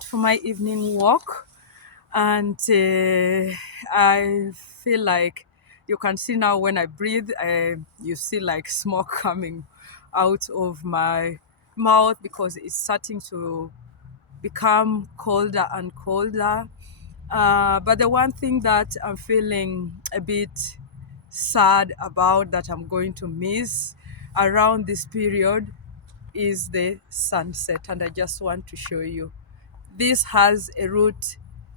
For my evening walk, and I feel like you can see now when I breathe, you see like smoke coming out of my mouth because it's starting to become colder and colder. But the one thing that I'm feeling a bit sad about that I'm going to miss around this period is the sunset, and I just want to show you. This has a root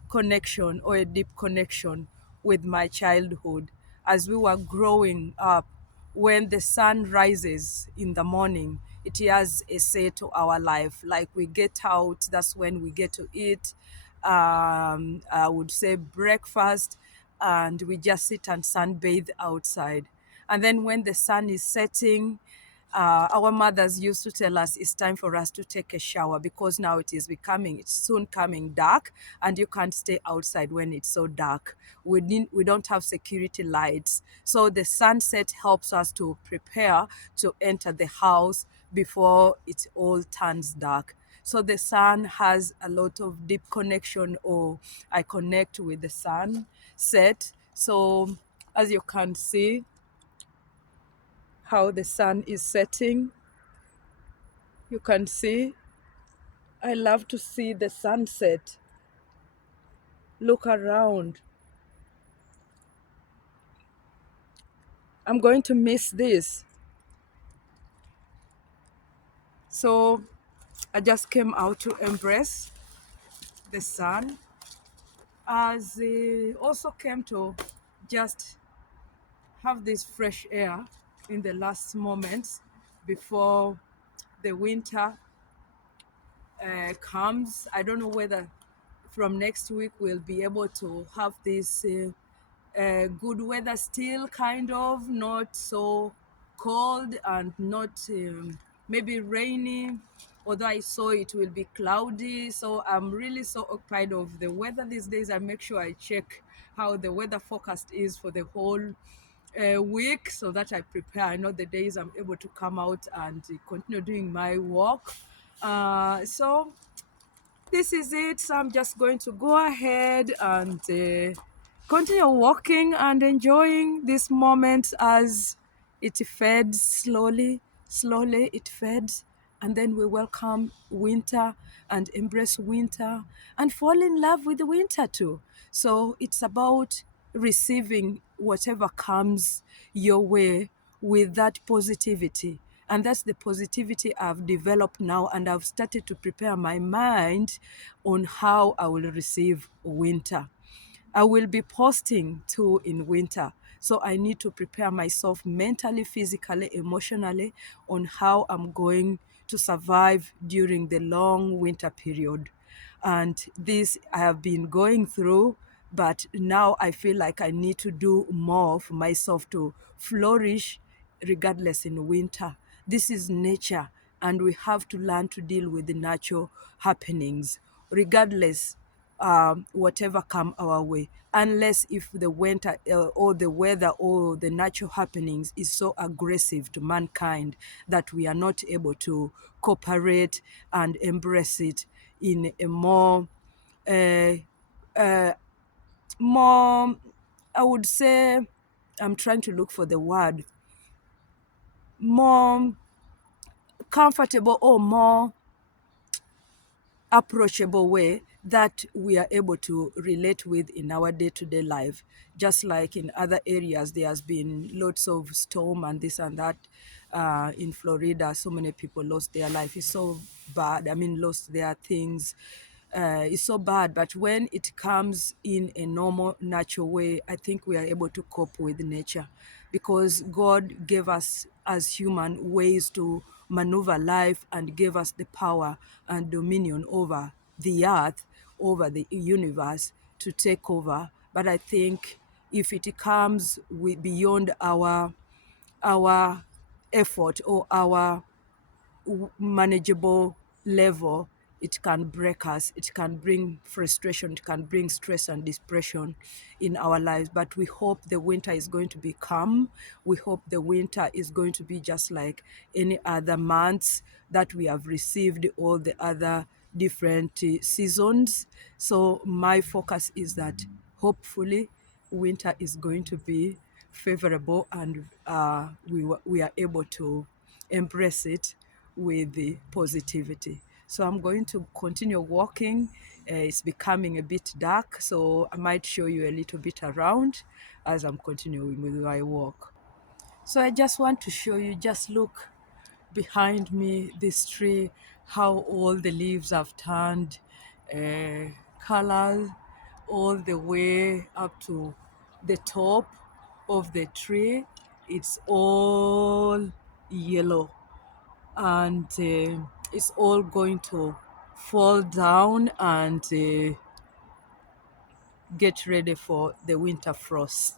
connection or a deep connection with my childhood as we were growing up. When the sun rises in the morning, it has a say to our life. Like we get out, that's when we get to eat. I would say breakfast, and we just sit and sunbathe outside. And then when the sun is setting, our mothers used to tell us it's time for us to take a shower because now it's soon coming dark, and you can't stay outside when it's so dark. We don't have security lights. So the sunset helps us to prepare to enter the house before it all turns dark. So the sun has a lot of deep connection, or I connect with the sun set. So as you can see, how the sun is setting. You can see, I love to see the sunset. Look around. I'm going to miss this. So I just came out to embrace the sun, as also came to just have this fresh air in the last moments before the winter comes. I don't know whether from next week we'll be able to have this good weather still, kind of not so cold and not maybe rainy, although I saw it will be cloudy. So I'm really so occupied of the weather these days. I make sure I check how the weather forecast is for the whole week so that I prepare. I know the days I'm able to come out and continue doing my walk. So this is it. So I'm just going to go ahead and continue walking and enjoying this moment as it fades slowly, slowly it fades. And then we welcome winter and embrace winter and fall in love with the winter too. So it's about receiving whatever comes your way with that positivity. And that's the positivity I've developed now, and I've started to prepare my mind on how I will receive winter. I will be posting too in winter. So I need to prepare myself mentally, physically, emotionally on how I'm going to survive during the long winter period. And this I have been going through, but now I feel like I need to do more for myself to flourish regardless in winter. This is nature, and we have to learn to deal with the natural happenings regardless, whatever come our way, unless if the winter or the weather or the natural happenings is so aggressive to mankind that we are not able to cooperate and embrace it in a uh, uh, more, I would say, I'm trying to look for the word, more comfortable or more approachable way that we are able to relate with in our day-to-day life. Just like in other areas, there has been lots of storm and this and that. In Florida, so many people lost their life. It's so bad. I mean, lost their things. It's so bad. But when it comes in a normal, natural way, I think we are able to cope with nature, because God gave us as human ways to maneuver life and gave us the power and dominion over the earth, over the universe to take over. But I think if it comes beyond our effort or our manageable level, it can break us. It can bring frustration. It can bring stress and depression in our lives. But we hope the winter is going to be calm. We hope the winter is going to be just like any other months that we have received all the other different seasons. So my focus is that hopefully winter is going to be favorable, and we are able to embrace it with the positivity. So I'm going to continue walking. It's becoming a bit dark, so I might show you a little bit around as I'm continuing with my walk. So I just want to show you, just look behind me, this tree, how all the leaves have turned colors all the way up to the top of the tree. It's all yellow, and it's all going to fall down and get ready for the winter frost.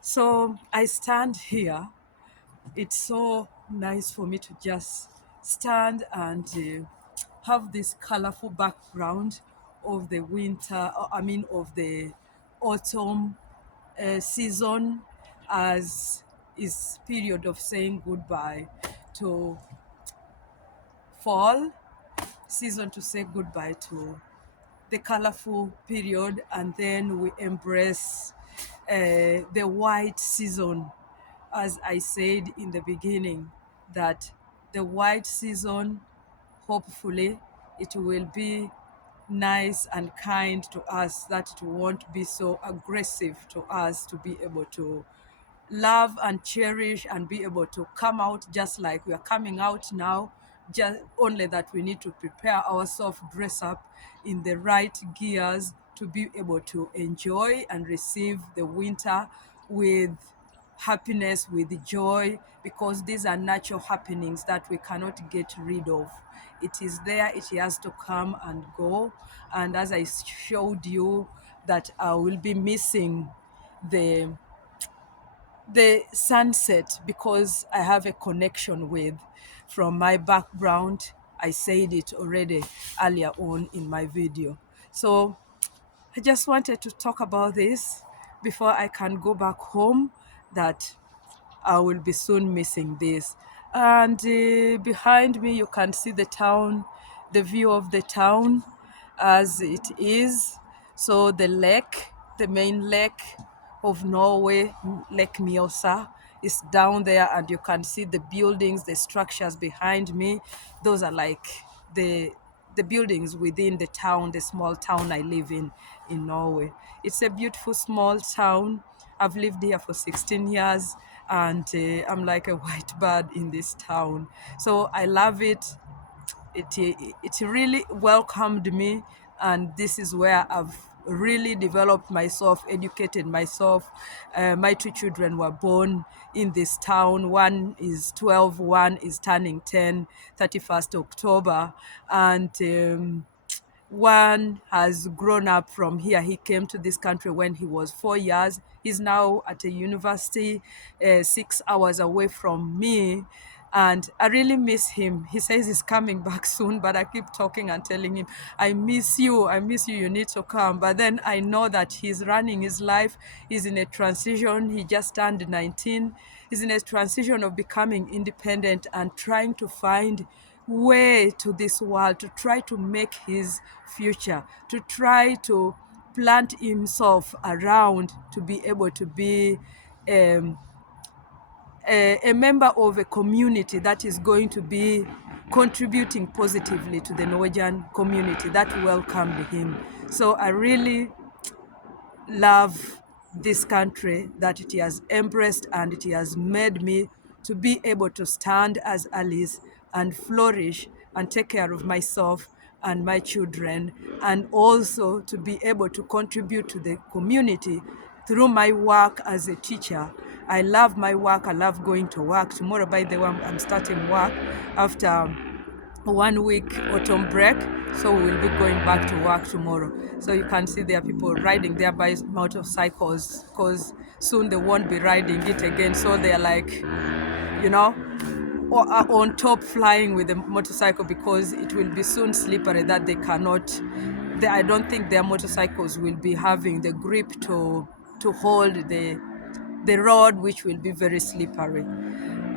So I stand here. It's so nice for me to just stand and have this colorful background of the winter, I mean, of the autumn season, as is period of saying goodbye to fall season, to say goodbye to the colorful period, and then we embrace the white season. As I said in the beginning, that the white season, hopefully it will be nice and kind to us, that it won't be so aggressive to us, to be able to love and cherish and be able to come out just like we are coming out now, just only that we need to prepare ourselves, dress up in the right gears to be able to enjoy and receive the winter with happiness, with joy, because these are natural happenings that we cannot get rid of. It is there, it has to come and go. And as I showed you, that I will be missing the sunset, because I have a connection with, from my background. I said it already earlier on in my video. So I just wanted to talk about this before I can go back home, that I will be soon missing this. And behind me, you can see the town, the view of the town as it is. So the lake, the main lake of Norway, Lake Mjosa, is down there, and you can see the buildings, the structures behind me. Those are like the buildings within the town, the small town I live in Norway. It's a beautiful small town. I've lived here for 16 years, and I'm like a white bird in this town. So I love it. It really welcomed me, and this is where I've really developed myself, educated myself. My two children were born in this town. One is 12, one is turning 10, 31st October. And one has grown up from here. He came to this country when he was 4 years. He's now at a university 6 hours away from me. And I really miss him. He says he's coming back soon, but I keep talking and telling him, I miss you, you need to come. But then I know that he's running his life. He's in a transition. He just turned 19. He's in a transition of becoming independent and trying to find way to this world, to try to make his future, to try to plant himself around, to be able to be a member of a community that is going to be contributing positively to the Norwegian community that welcomed him. So I really love this country, that it has embraced, and it has made me to be able to stand as Alice and flourish and take care of myself and my children, and also to be able to contribute to the community through my work as a teacher. I love my work. I love going to work. Tomorrow, by the way, I'm starting work after 1 week autumn break, so we'll be going back to work tomorrow. So you can see there are people riding their motorcycles, because soon they won't be riding it again. So they're like, you know, or are on top flying with the motorcycle, because it will be soon slippery that they cannot. I don't think their motorcycles will be having the grip to hold the road, which will be very slippery.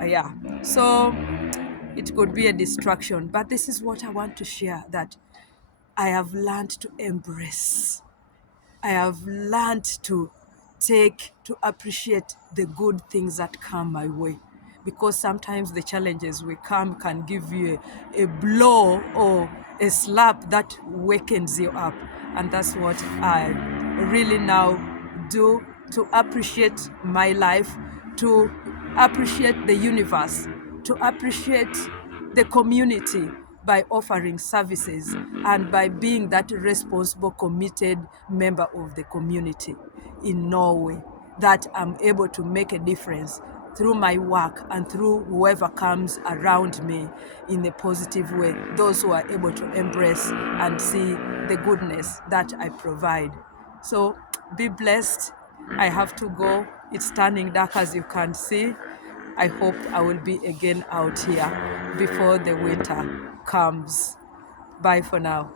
Yeah. So it could be a distraction. But this is what I want to share, that I have learned to embrace. I have learned to appreciate the good things that come my way. Because sometimes the challenges we come can give you a blow or a slap that wakens you up. And that's what I really now do, to appreciate my life, to appreciate the universe, to appreciate the community by offering services and by being that responsible, committed member of the community in Norway, that I'm able to make a difference through my work and through whoever comes around me in a positive way, those who are able to embrace and see the goodness that I provide. So be blessed. I have to go. It's turning dark, as you can see. I hope I will be again out here before the winter comes. Bye for now.